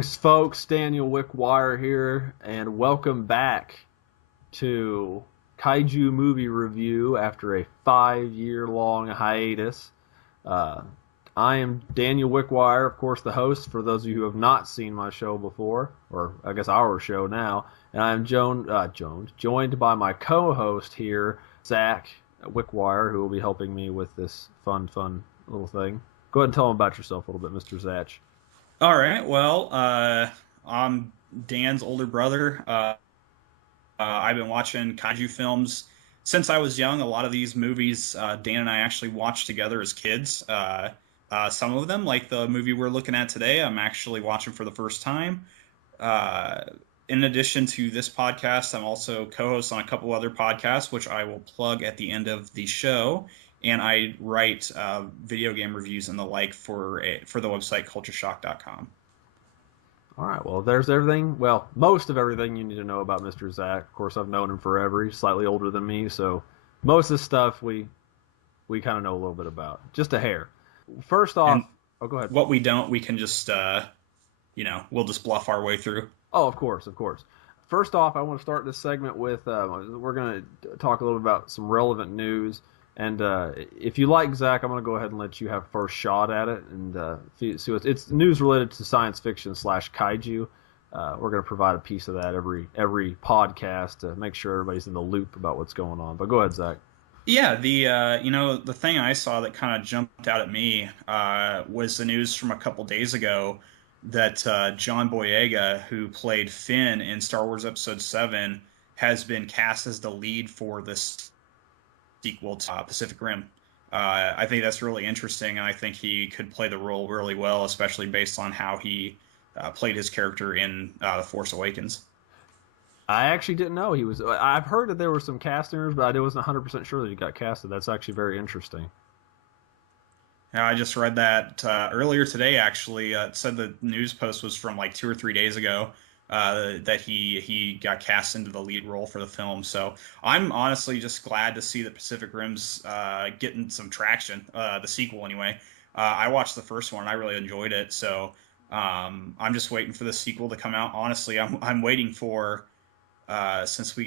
Greetings, folks. Daniel Wickwire here, and welcome back to Kaiju Movie Review after a 5-year-long hiatus. I am Daniel Wickwire, of course, the host, for those of you who have not seen my show before, or I guess our show now, and I am joined by my co-host here, Zach Wickwire, who will be helping me with this fun little thing. Go ahead and tell them about yourself a little bit, Mr. Zach. All right. Well, I'm Dan's older brother. I've been watching kaiju films since I was young. A lot of these movies, Dan and I actually watched together as kids. Some of them, like the movie we're looking at today, I'm actually watching for the first time. In addition to this podcast, I'm also co-host on a couple other podcasts, which I will plug at the end of the show. And I write video game reviews and the like for the website cultureshock.com. All right, well, there's everything. Well, most of everything you need to know about Mr. Zach. Of course, I've known him forever. He's slightly older than me, so most of the stuff we kind of know a little bit about. Just a hair. First off, go ahead. What we don't, we can just, we'll just bluff our way through. Oh, of course. First off, I want to start this segment with, we're going to talk a little bit about some relevant news. And if you like, Zach, I'm going to go ahead and let you have first shot at it. And see it's news related to science fiction / kaiju. We're going to provide a piece of that every podcast to make sure everybody's in the loop about what's going on. But go ahead, Zach. Yeah, the thing I saw that kind of jumped out at me was the news from a couple days ago that John Boyega, who played Finn in Star Wars Episode 7, has been cast as the lead for this sequel to Pacific Rim. I think that's really interesting, and I think he could play the role really well, especially based on how he played his character in The Force Awakens. I actually didn't know he was. I've heard that there were some casters, but I wasn't 100% sure that he got casted. That's actually very interesting. Yeah, I just read that earlier today, actually. It said the news post was from like 2 or 3 days ago. That he got cast into the lead role for the film. So I'm honestly just glad to see that Pacific Rim's getting some traction, the sequel anyway. I watched the first one, I really enjoyed it, so I'm just waiting for the sequel to come out. Honestly, I'm waiting for, since we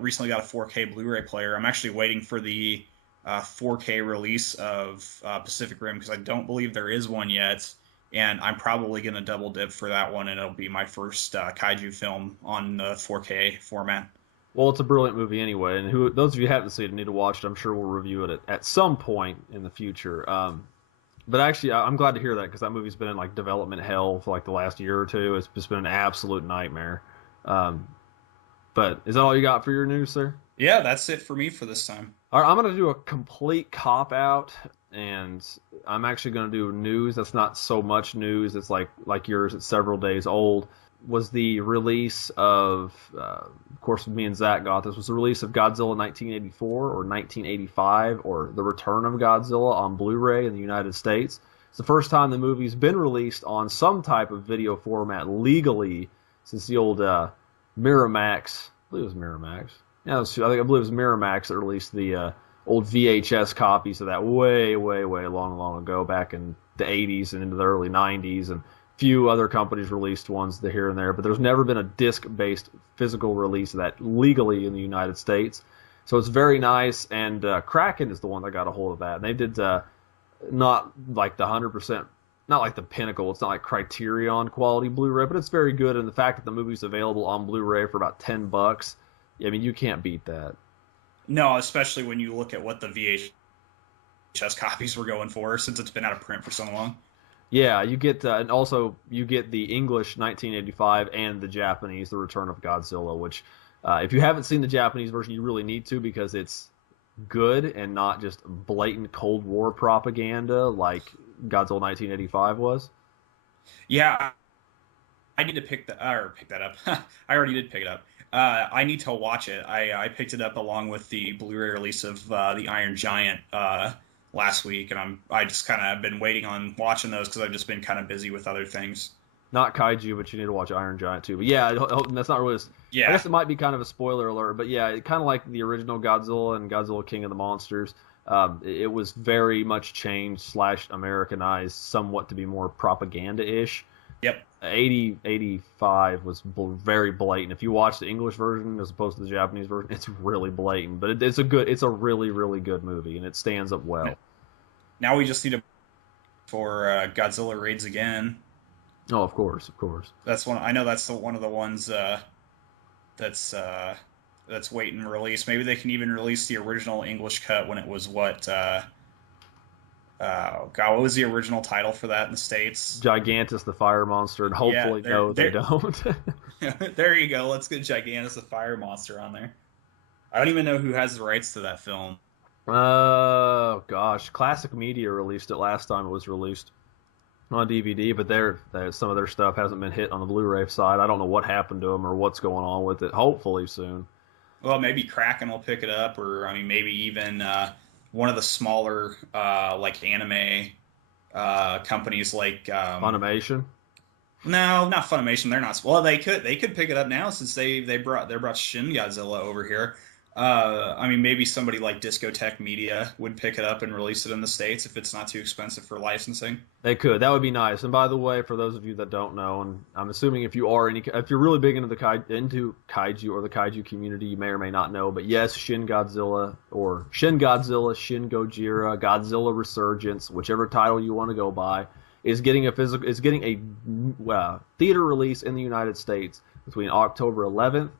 recently got a 4K Blu-ray player, I'm actually waiting for the 4K release of Pacific Rim, because I don't believe there is one yet. And I'm probably going to double dip for that one, and it'll be my first kaiju film on the 4K format. Well, it's a brilliant movie anyway, and those of you who haven't seen it need to watch it. I'm sure we'll review it at some point in the future. But actually, I'm glad to hear that, because that movie's been in like development hell for like the last year or two. It's just been an absolute nightmare. But is that all you got for your news, sir? Yeah, that's it for me for this time. All right, I'm going to do a complete cop-out, and I'm actually going to do news that's not so much news. It's like yours. It's several days old. Was the release of course, me and Zach got this, was the release of Godzilla 1984 or 1985, or The Return of Godzilla on Blu-ray in the United States. It's the first time the movie's been released on some type of video format legally since the old Miramax. I believe it was Miramax. Yeah, I believe it was Miramax that released the old VHS copies of that way long ago, back in the 80s and into the early 90s, and a few other companies released ones here and there, but there's never been a disc-based physical release of that legally in the United States. So it's very nice, and Kraken is the one that got a hold of that. And they did not like the 100%, not like the pinnacle, it's not like Criterion quality Blu-ray, but it's very good, and the fact that the movie's available on Blu-ray for about $10, I mean, you can't beat that. No, especially when you look at what the VHS copies were going for, since it's been out of print for so long. Yeah, you get, and also you get the English 1985 and the Japanese, The Return of Godzilla, which, if you haven't seen the Japanese version, you really need to, because it's good and not just blatant Cold War propaganda like Godzilla 1985 was. Yeah, I need to pick that up. I already did pick it up. I need to watch it. I picked it up along with the Blu-ray release of the Iron Giant last week, and I just kind of been waiting on watching those because I've just been kind of busy with other things. Not kaiju, but you need to watch Iron Giant too. But yeah, that's not really. Yeah. I guess it might be kind of a spoiler alert, but yeah, kind of like the original Godzilla and Godzilla King of the Monsters. It was very much changed / Americanized somewhat to be more propaganda-ish. Yep. 85 was very blatant. If you watch the English version as opposed to the Japanese version, it's really blatant. But it's a really, really good movie, and it stands up well. Now we just need to for Godzilla Raids Again. Oh, of course, of course. That's one. I know that's one of the ones that's that's waiting release. Maybe they can even release the original English cut when it was what. God, what was the original title for that in the States? Gigantus the Fire Monster, and hopefully they don't. There you go. Let's get Gigantus the Fire Monster on there. I don't even know who has the rights to that film. Oh gosh, Classic Media released it last time it was released on DVD, but some of their stuff hasn't been hit on the Blu-ray side. I don't know what happened to them or what's going on with it. Hopefully soon. Well, maybe Kraken will pick it up, or I mean, maybe even one of the smaller like anime companies like Funimation. No, not Funimation. They're not. Well, they could pick it up now since they brought Shin Godzilla over here. I mean, maybe somebody like Discotech Media would pick it up and release it in the States if it's not too expensive for licensing. They could. That would be nice. And by the way, for those of you that don't know, and I'm assuming if you're really big into kaiju or the kaiju community, you may or may not know. But yes, Shin Godzilla, Shin Gojira, Godzilla Resurgence, whichever title you want to go by, is getting a theater release in the United States between October 11th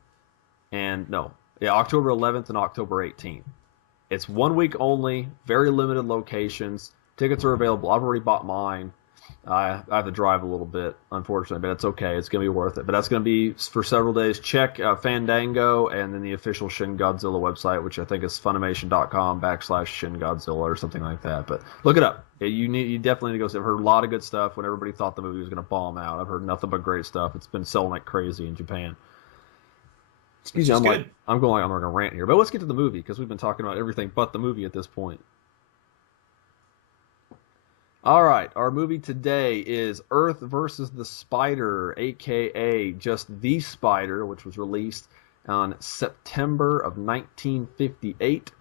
and October 11th and October 18th. It's 1 week only, very limited locations. Tickets are available. I've already bought mine. I have to drive a little bit, unfortunately, but it's okay. It's going to be worth it. But that's going to be for several days. Check Fandango and then the official Shin Godzilla website, which I think is Funimation.com/Shin Godzilla or something like that. But look it up. You definitely need to go see it. I've heard a lot of good stuff when everybody thought the movie was going to bomb out. I've heard nothing but great stuff. It's been selling like crazy in Japan. Excuse me, I'm going on a rant here, but let's get to the movie because we've been talking about everything but the movie at this point. All right, our movie today is Earth versus the Spider, aka just The Spider, which was released on September of 1958.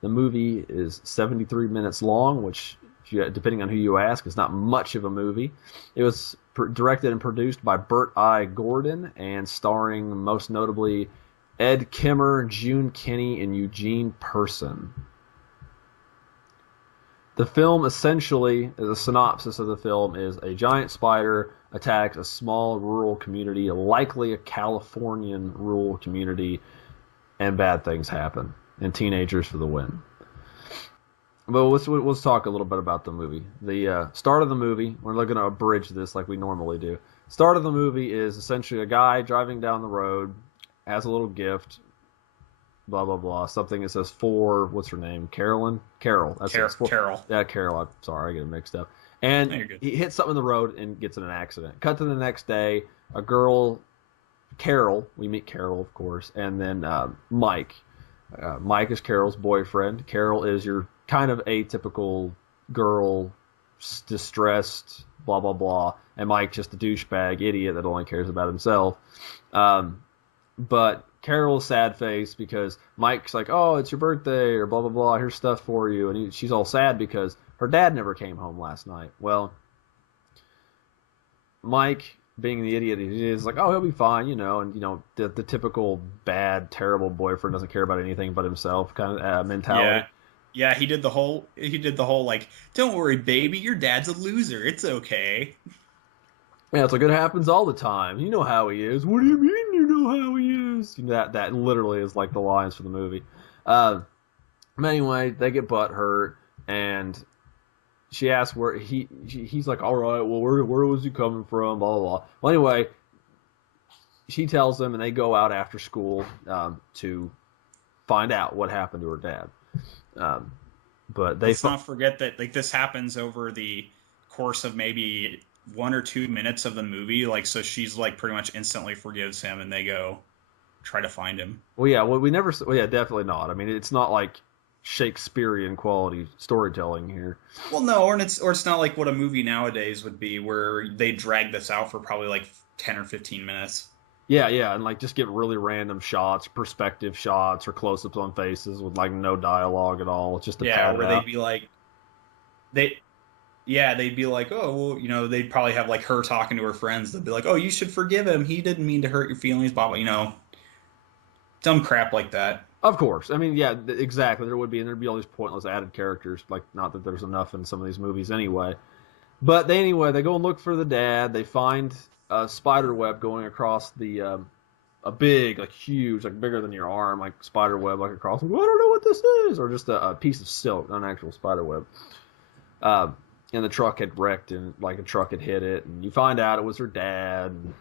The movie is 73 minutes long, which, depending on who you ask, is not much of a movie. It was directed and produced by Burt I. Gordon and starring most notably Ed Kimmer, June Kinney, and Eugene Person. The film essentially, the synopsis of the film is a giant spider attacks a small rural community, likely a Californian rural community, and bad things happen, and teenagers for the win. But let's talk a little bit about the movie. The start of the movie, we're going to abridge this like we normally do. Start of the movie is essentially a guy driving down the road, has a little gift, blah, blah, blah. Something that says for, what's her name? Carolyn? Carol. That's Carol. Yeah, Carol. I'm sorry, I get it mixed up. And he hits something in the road and gets in an accident. Cut to the next day, a girl, Carol, we meet Carol, of course, and then Mike. Mike is Carol's boyfriend. Carol is your kind of atypical girl, distressed, blah, blah, blah. And Mike just a douchebag idiot that only cares about himself. But Carol's sad face because Mike's like, oh, it's your birthday, or blah, blah, blah, here's stuff for you. And she's all sad because her dad never came home last night. Well, Mike, being the idiot he is, like, oh, he'll be fine, and, the typical bad, terrible boyfriend doesn't care about anything but himself kind of mentality. Yeah, he did the whole, like, don't worry, baby, your dad's a loser. It's okay. Yeah, it's like, it happens all the time. You know how he is. What do you mean you know how he is? That literally is like the lines for the movie. But anyway, they get butt hurt, and she asks where he's like, all right, well, where was he coming from? Blah, blah, blah. Well, anyway, she tells them, and they go out after school to find out what happened to her dad. But let's not forget that this happens over the course of maybe 1 or 2 minutes of the movie, so she's pretty much instantly forgives him, and they go try to find him. Definitely not. I mean, it's not like Shakespearean quality storytelling here. Well, no, or it's not like what a movie nowadays would be, where they drag this out for probably 10 or 15 minutes. Yeah, and just get really random shots, perspective shots, or close-ups on faces with no dialogue at all. It's just a where they'd be like, yeah, they'd be like, oh, well, they'd probably have like her talking to her friends. They'd be like, oh, you should forgive him. He didn't mean to hurt your feelings, blah, blah, dumb crap like that. Of course. I mean, yeah, exactly. There would be, and there'd be all these pointless added characters. Like, not that there's enough in some of these movies anyway. But they go and look for the dad. They find a spider web going across a big, like huge, like bigger than your arm, like spider web, like across. Well, I don't know what this is, or just a piece of silk, not an actual spider web. And the truck had wrecked, and like a truck had hit it, and you find out it was her dad. And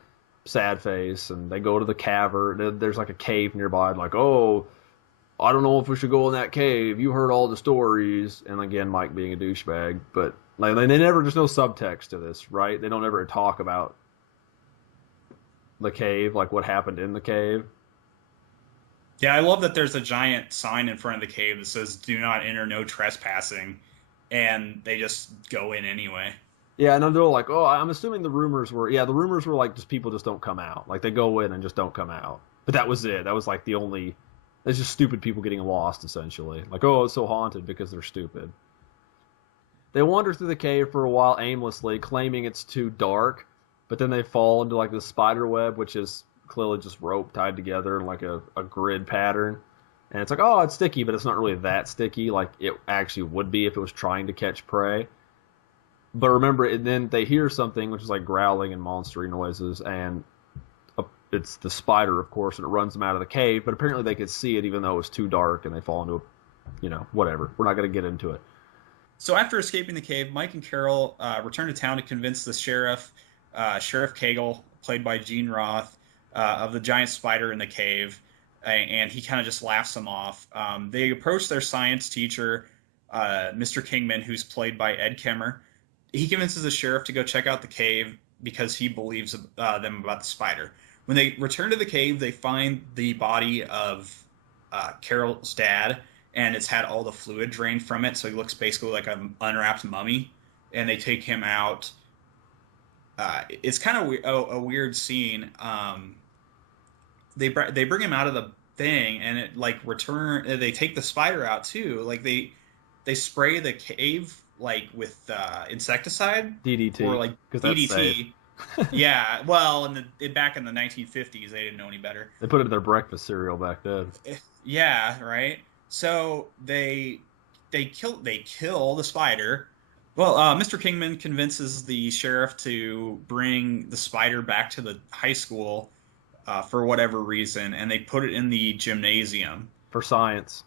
sad face, and they go to the cavern. There's like a cave nearby. Like, oh, I don't know if we should go in that cave. You heard all the stories. And again, Mike being a douchebag, but like they never, there's no subtext to this, right? They don't ever talk about the cave, like what happened in the cave. Yeah, I love that there's a giant sign in front of the cave that says "Do not enter, no trespassing," and they just go in anyway. Yeah, and they're like, oh, I'm assuming the rumors were, yeah, the rumors were like just people just don't come out. Like they go in and just don't come out. But that was it. That was like the only, it's just stupid people getting lost, essentially. Like, oh, it's so haunted because they're stupid. They wander through the cave for a while aimlessly, claiming it's too dark, but then they fall into like the spider web, which is clearly just rope tied together in like a grid pattern. And it's like, oh, it's sticky, but it's not really that sticky like it actually would be if it was trying to catch prey. But remember, and then they hear something, which is like growling and monstery noises, and it's the spider, of course, and it runs them out of the cave. But apparently they could see it even though it was too dark, and they fall into whatever. We're not going to get into it. So after escaping the cave, Mike and Carol return to town to convince the sheriff, Sheriff Cagle, played by Gene Roth, of the giant spider in the cave, and he kind of just laughs them off. They approach their science teacher, Mr. Kingman, who's played by Ed Kemmer. He convinces the sheriff to go check out the cave because he believes them about the spider. When they return to the cave, they find the body of Carol's dad, and it's had all the fluid drained from it, so he looks basically like an unwrapped mummy. And they take him out. It's kind of a weird scene. They bring him out of the thing, and it like They take the spider out too. Like they spray the cave like with insecticide DDT or like DDT. Yeah, well, back in the 1950s, they didn't know any better. They put it in their breakfast cereal back then. Yeah, right. So they kill the spider. Well, Mr. Kingman convinces the sheriff to bring the spider back to the high school for whatever reason, and they put it in the gymnasium for science.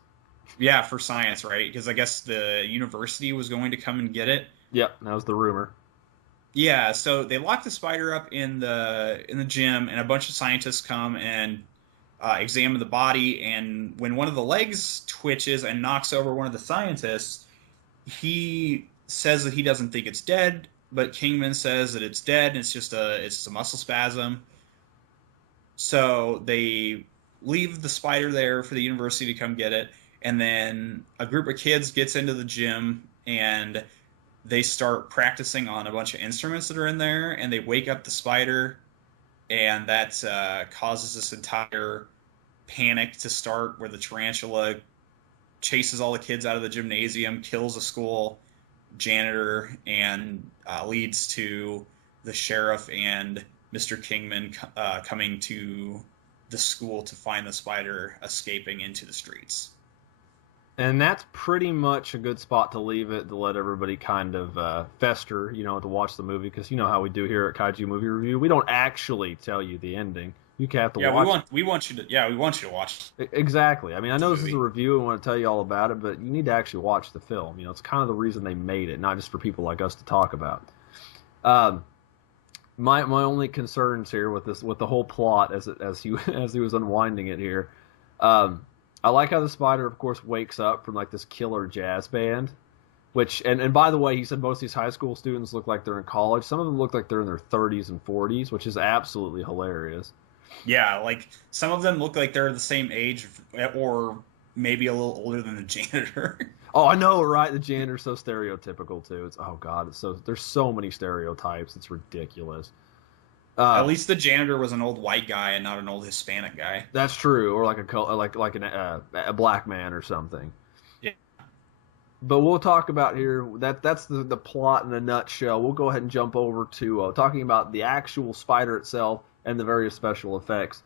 Yeah, for science, right? Because I guess the university was going to come and get it. Yep, that was the rumor. Yeah, so they lock the spider up in the gym, and a bunch of scientists come and examine the body. And when one of the legs twitches and knocks over one of the scientists, he says that he doesn't think it's dead, but Kingman says that it's dead, and it's just a muscle spasm. So they leave the spider there for the university to come get it. And then a group of kids gets into the gym, and they start practicing on a bunch of instruments that are in there, and they wake up the spider, and that causes this entire panic to start where the tarantula chases all the kids out of the gymnasium, kills a school janitor, and leads to the sheriff and Mr. Kingman coming to the school to find the spider escaping into the streets. And that's pretty much a good spot to leave it, to let everybody kind of fester, to watch the movie, because you know how we do here at Kaiju Movie Review. We don't actually tell you the ending. You have to watch. We want you to watch. Exactly. I mean, I know this is a review and I want to tell you all about it, but you need to actually watch the film. It's kind of the reason they made it, not just for people like us to talk about. My only concerns here with the whole plot as he was unwinding it here. I like how the spider, of course, wakes up from like this killer jazz band, which and by the way, he said most of these high school students look like they're in college. Some of them look like they're in their 30s and 40s, which is absolutely hilarious. Yeah, like some of them look like they're the same age or maybe a little older than the janitor. Oh, I know, right? The janitor's so stereotypical too. There's so many stereotypes. It's ridiculous. At least the janitor was an old white guy and not an old Hispanic guy. That's true, or like a black man or something. Yeah. But we'll talk about here that's the plot in a nutshell. We'll go ahead and jump over to talking about the actual spider itself and the various special effects.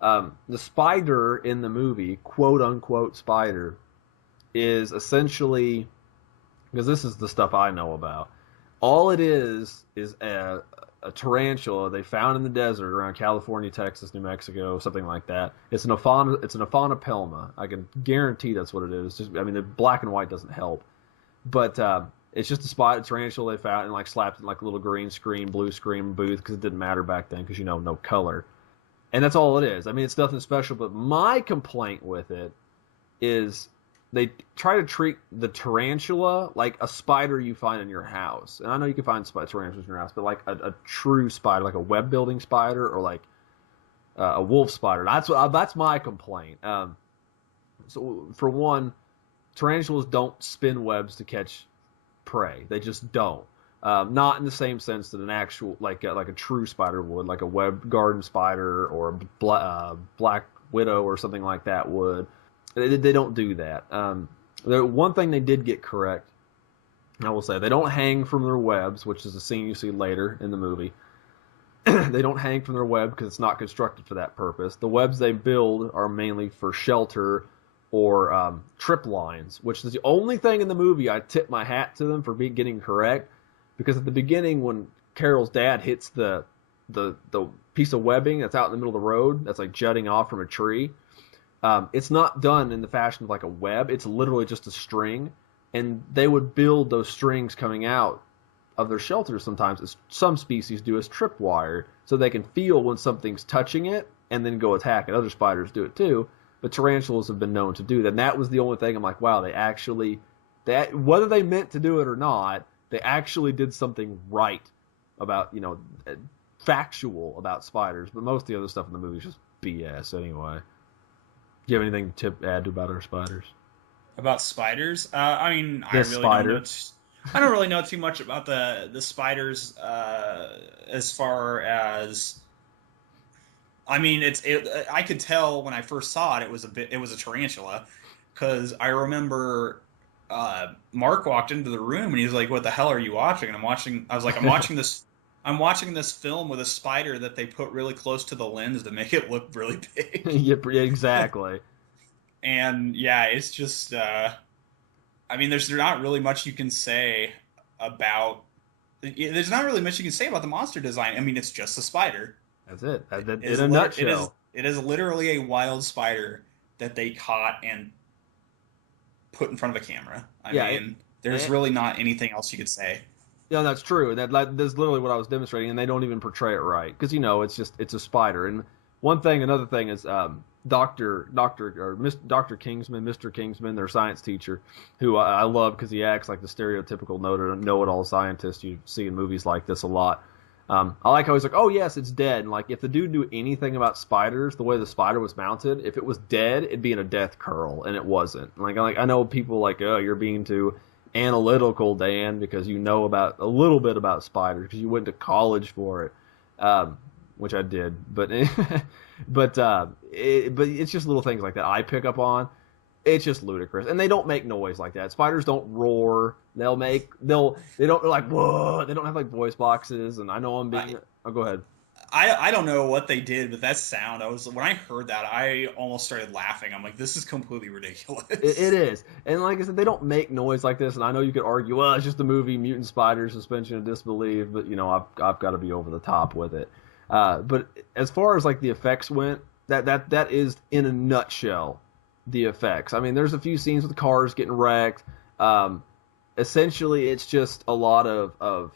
The spider in the movie, quote unquote spider, is essentially, because this is the stuff I know about. All it is a tarantula they found in the desert around California, Texas, New Mexico, something like that. It's an Aphanopelma. I can guarantee that's what it is. Just, I mean, the black and white doesn't help, but it's just a spotted tarantula they found and like slapped in like a little green screen, blue screen booth because it didn't matter back then because no color, and that's all it is. I mean, it's nothing special. But my complaint with it is they try to treat the tarantula like a spider you find in your house. And I know you can find tarantulas in your house, but like a true spider, like a web building spider or like a wolf spider. That's my complaint. So for one, tarantulas don't spin webs to catch prey. They just don't. Not in the same sense that an actual like a true spider would, like a web garden spider or a black widow or something like that would. They don't do that. One thing they did get correct, I will say, they don't hang from their webs, which is a scene you see later in the movie. They don't hang from their web because it's not constructed for that purpose. The webs they build are mainly for shelter or trip lines, which is the only thing in the movie I tip my hat to them for getting correct. Because at the beginning, when Carol's dad hits the piece of webbing that's out in the middle of the road, that's like jutting off from a tree, it's not done in the fashion of like a web. It's literally just a string, and they would build those strings coming out of their shelters sometimes, as some species do, as tripwire, so they can feel when something's touching it and then go attack it. Other spiders do it too, but tarantulas have been known to do that. And that was the only thing I'm like, wow, whether they meant to do it or not, they actually did something right about, factual about spiders. But most of the other stuff in the movie is just BS anyway. Do you have anything to add about our spiders? About spiders? I mean, I don't really know too much about the spiders as far as. I mean, I could tell when I first saw it, it was a tarantula, because I remember Mark walked into the room and he's like, "What the hell are you watching?" And I was like, "I'm watching this." I'm watching this film with a spider that they put really close to the lens to make it look really big. Yep, exactly. And yeah, it's just, I mean, there's not really much you can say about. There's not really much you can say about the monster design. I mean, it's just a spider. That's it. In a nutshell. It is literally a wild spider that they caught and put in front of a camera. I mean, there's really not anything else you could say. Yeah, that's true. That's literally what I was demonstrating, and they don't even portray it right because it's a spider. And another thing is Dr. Kingsman, Mr. Kingsman, their science teacher, who I love because he acts like the stereotypical know-it-all scientist you see in movies like this a lot. I like how he's like, oh yes, it's dead. And like if the dude knew anything about spiders, the way the spider was mounted, if it was dead, it'd be in a death curl, and it wasn't. Like I know people like, oh, you're being too analytical, Dan, because you know about a little bit about spiders because you went to college for it, which I did, but but it's just little things like that I pick up on. It's just ludicrous, and they don't make noise like that. Spiders don't roar. They don't like whoa. They don't have like voice boxes, and I know I'm being. Go ahead. I don't know what they did with that sound. When I heard that, I almost started laughing. I'm like, this is completely ridiculous. It is. And like I said, they don't make noise like this. And I know you could argue, well, it's just a movie, Mutant Spiders, suspension of disbelief. But I've got to be over the top with it. But as far as like the effects went, that is in a nutshell the effects. I mean, there's a few scenes with cars getting wrecked. Essentially, it's just a lot of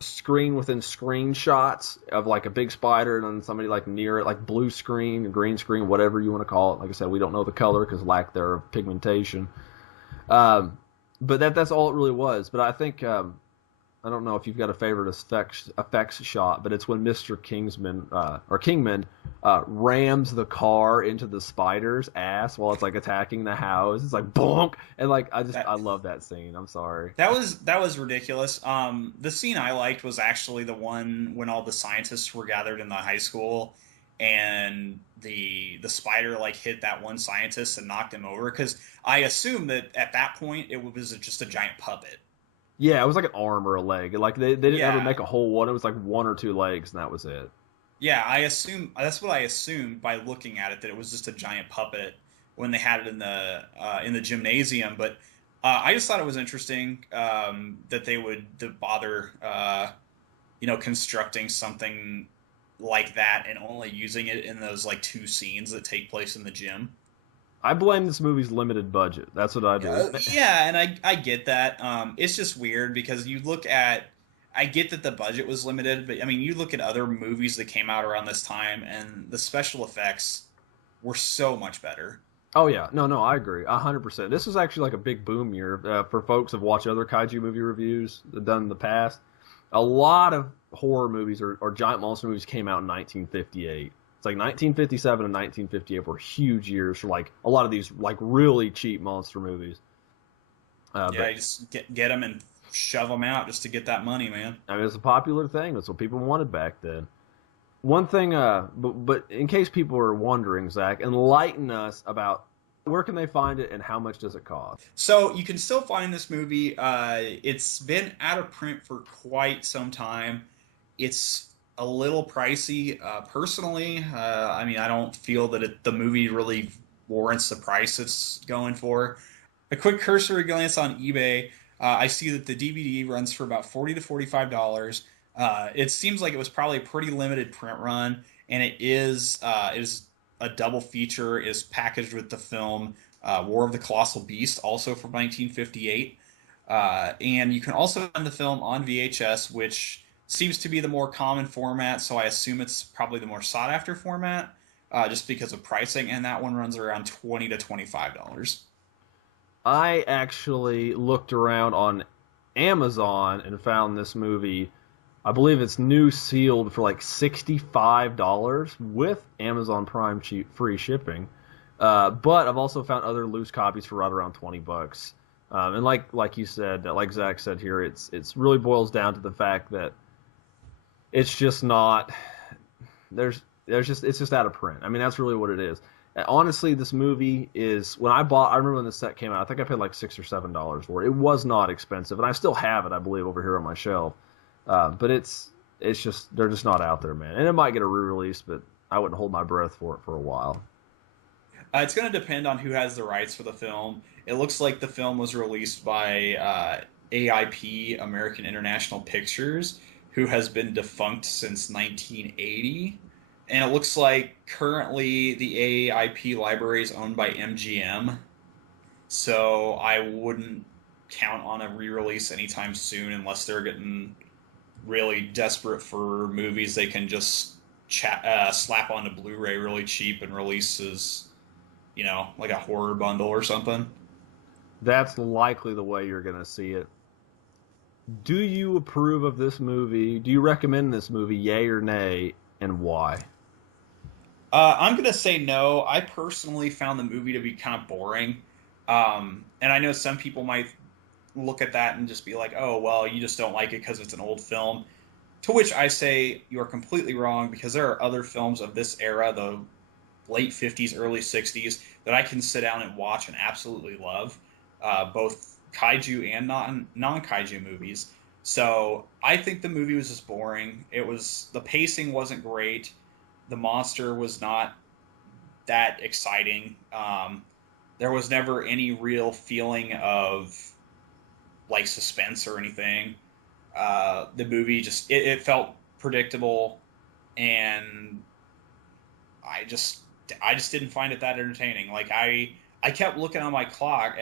screen within screen shots of like a big spider and then somebody like near it, like blue screen, green screen, whatever you want to call it. Like I said, we don't know the color because lack thereof pigmentation. But that's all it really was. But I think I don't know if you've got a favorite effects shot, but it's when Mr. Kingman rams the car into the spider's ass while it's like attacking the house. It's like bonk, and like I love that scene. I'm sorry. That was ridiculous. The scene I liked was actually the one when all the scientists were gathered in the high school, and the spider like hit that one scientist and knocked him over, because I assume that at that point it was just a giant puppet. Yeah, it was like an arm or a leg. Like they didn't ever Yeah, make a whole one. It was like one or two legs, and that was it. yeah, I assume that's what I assumed by looking at it, that it was just a giant puppet when they had it in the gymnasium. But I just thought it was interesting that they would bother constructing something like that and only using it in those like two scenes that take place in the gym. I blame this movie's limited budget. That's what I do. Yeah, and I get that. It's just weird because you look at, I get that the budget was limited, but I mean, you look at other movies that came out around this time, and the special effects were so much better. Oh yeah, no, I agree, 100%. This was actually like a big boom year for folks who've watched other kaiju movie reviews done in the past. A lot of horror movies or giant monster movies came out in 1958. It's like 1957 and 1958 were huge years for like a lot of these like really cheap monster movies. Yeah, you just get them and shove them out just to get that money, man. I mean, it's a popular thing. That's what people wanted back then. One thing, but in case people are wondering, Zach, enlighten us about where can they find it and how much does it cost? So you can still find this movie. It's been out of print for quite some time. It's a little pricey, personally. I mean, I don't feel that the movie really warrants the price it's going for. A quick cursory glance on eBay, I see that the DVD runs for about $40 to $45. It seems like it was probably a pretty limited print run, and it is a double feature. Is packaged with the film War of the Colossal Beast, also from 1958. And you can also find the film on VHS, which seems to be the more common format, so I assume it's probably the more sought after format, just because of pricing, and that one runs around $20 to $25. I actually looked around on Amazon and found this movie. I believe it's new sealed for like $65 with Amazon Prime free shipping. But I've also found other loose copies for right around $20. And like you said, like Zach said here, it's really boils down to the fact that it's just not it's just out of print. I mean, that's really what it is. And honestly, this movie is I remember when the set came out, I think I paid like $6 or $7 for it. It was not expensive, and I still have it, I believe, over here on my shelf. But it's just they're just not out there, man. And it might get a re-release, but I wouldn't hold my breath for it for a while. It's going to depend on who has the rights for the film. It looks like the film was released by AIP, American International Pictures, who has been defunct since 1980. And it looks like currently the AIP library is owned by MGM. So I wouldn't count on a re-release anytime soon unless they're getting really desperate for movies they can just slap onto Blu-ray really cheap and release as, like a horror bundle or something. That's likely the way you're going to see it. Do you approve of this movie? Do you recommend this movie, yay or nay, and why? I'm going to say no. I personally found the movie to be kind of boring. And I know some people might look at that and just be like, oh, well, you just don't like it because it's an old film. To which I say you're completely wrong, because there are other films of this era, the late 50s, early 60s, that I can sit down and watch and absolutely love, both kaiju and non-kaiju movies. So I think the movie was just boring. The pacing wasn't great. The monster was not that exciting. There was never any real feeling of like suspense or anything. The movie just it felt predictable, and I just didn't find it that entertaining. Like I kept looking at my clock,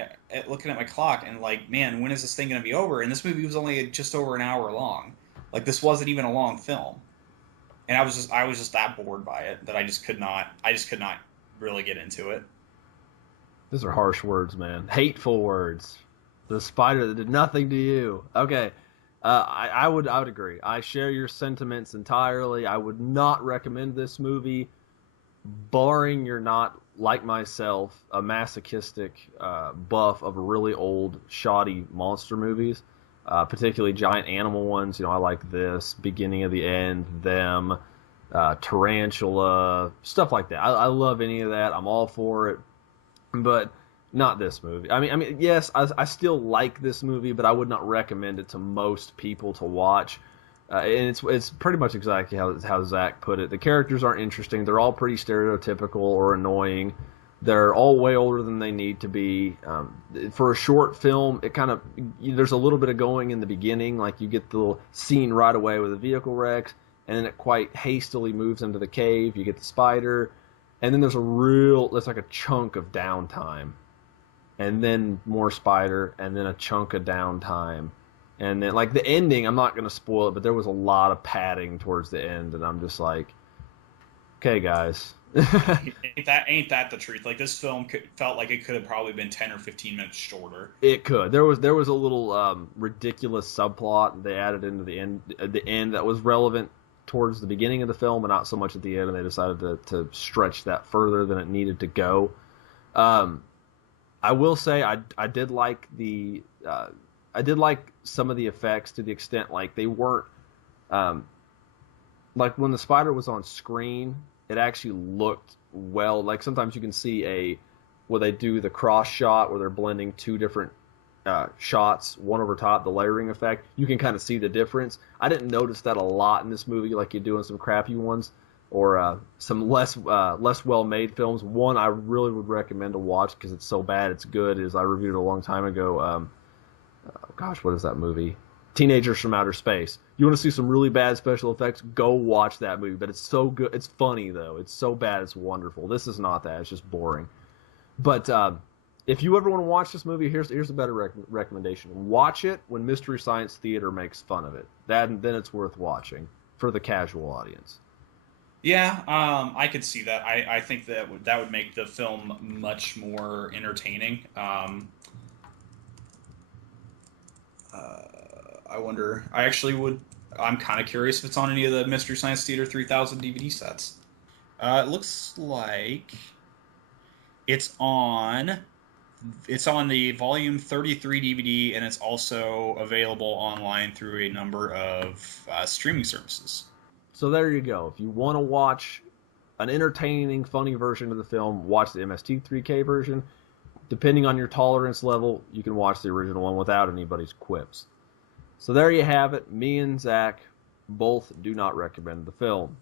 and like, man, when is this thing going to be over? And this movie was only just over an hour long. Like, this wasn't even a long film. And I was just that bored by it that I just could not really get into it. Those are harsh words, man. Hateful words. The spider that did nothing to you. Okay. I would agree. I share your sentiments entirely. I would not recommend this movie, barring you're not, like myself, a masochistic buff of really old, shoddy monster movies, particularly giant animal ones. I like this, Beginning of the End, Them, Tarantula, stuff like that. I love any of that. I'm all for it, but not this movie. I mean, yes, I still like this movie, but I would not recommend it to most people to watch. And it's pretty much exactly how Zach put it. The characters aren't interesting. They're all pretty stereotypical or annoying. They're all way older than they need to be. For a short film, it kind of there's a little bit of going in the beginning, like you get the little scene right away with the vehicle wrecks, and then it quite hastily moves into the cave. You get the spider, and then there's like a chunk of downtime, and then more spider, and then a chunk of downtime. And then, like, the ending, I'm not going to spoil it, but there was a lot of padding towards the end, and I'm just like, okay, guys. ain't that the truth? Like, this film felt like it could have probably been 10 or 15 minutes shorter. It could. There was a little ridiculous subplot they added into the end that was relevant towards the beginning of the film, but not so much at the end, and they decided to stretch that further than it needed to go. I will say I did like I did like some of the effects to the extent like they weren't like when the spider was on screen, it actually looked well. Like sometimes you can see where they do the cross shot where they're blending two different shots, one over top, the layering effect. You can kind of see the difference. I didn't notice that a lot in this movie, like you do in some crappy ones or some less well-made films. One I really would recommend to watch because it's so bad it's good is I reviewed it a long time ago. Gosh, what is that movie? Teenagers from Outer Space. You want to see some really bad special effects? Go watch that movie. But it's so good. It's funny, though. It's so bad, it's wonderful. This is not that. It's just boring. But if you ever want to watch this movie, here's a better recommendation. Watch it when Mystery Science Theater makes fun of it. Then it's worth watching for the casual audience. Yeah, I could see that. I think that would make the film much more entertaining. I wonder. I'm kind of curious if it's on any of the Mystery Science Theater 3000 DVD sets. It looks like it's on the Volume 33 DVD, and it's also available online through a number of streaming services. So there you go. If you want to watch an entertaining, funny version of the film, watch the MST3K version. Depending on your tolerance level, you can watch the original one without anybody's quips. So there you have it. Me and Zach both do not recommend the film.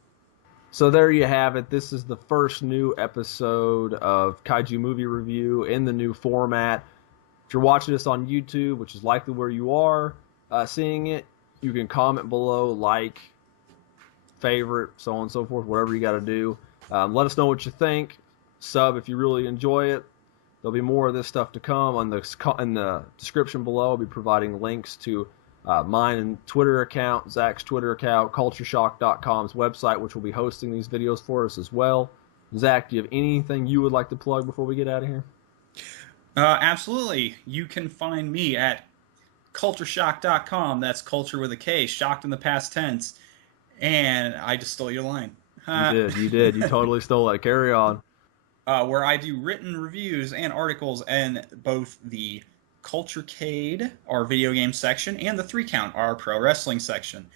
So there you have it. This is the first new episode of Kaiju Movie Review in the new format. If you're watching this on YouTube, which is likely where you are seeing it, you can comment below, like, favorite, so on and so forth, whatever you got to do. Let us know what you think. Sub if you really enjoy it. There'll be more of this stuff to come. In the description below, I'll be providing links to mine and Twitter account, Zach's Twitter account, cultureshock.com's website, which will be hosting these videos for us as well. Zach, do you have anything you would like to plug before we get out of here? Absolutely. You can find me at cultureshock.com. That's culture with a K, shocked in the past tense. And I just stole your line. You did. You totally stole it. Carry on. Where I do written reviews and articles in both the Culturecade, our video game section, and the 3 Count, our pro wrestling section.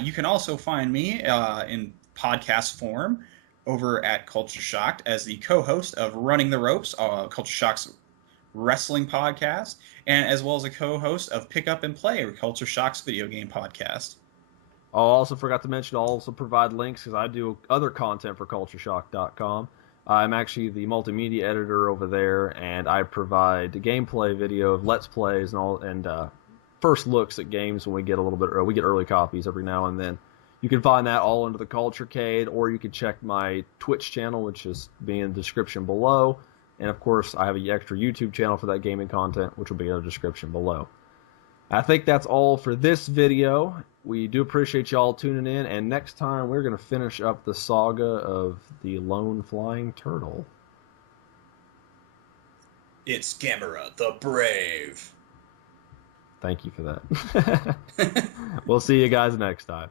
You can also find me in podcast form over at Culture Shocked as the co-host of Running the Ropes, Culture Shock's wrestling podcast, and as well as a co-host of Pick Up and Play, Culture Shock's video game podcast. I also forgot to mention, I'll also provide links because I do other content for cultureshock.com. I'm actually the multimedia editor over there, and I provide the gameplay video of Let's Plays and first looks at games when we get we get early copies every now and then. You can find that all under the Culturecade, or you can check my Twitch channel, which is in the description below. And of course, I have an extra YouTube channel for that gaming content, which will be in the description below. I think that's all for this video. We do appreciate y'all tuning in, and next time we're going to finish up the saga of the lone flying turtle. It's Gamera the Brave. Thank you for that. We'll see you guys next time.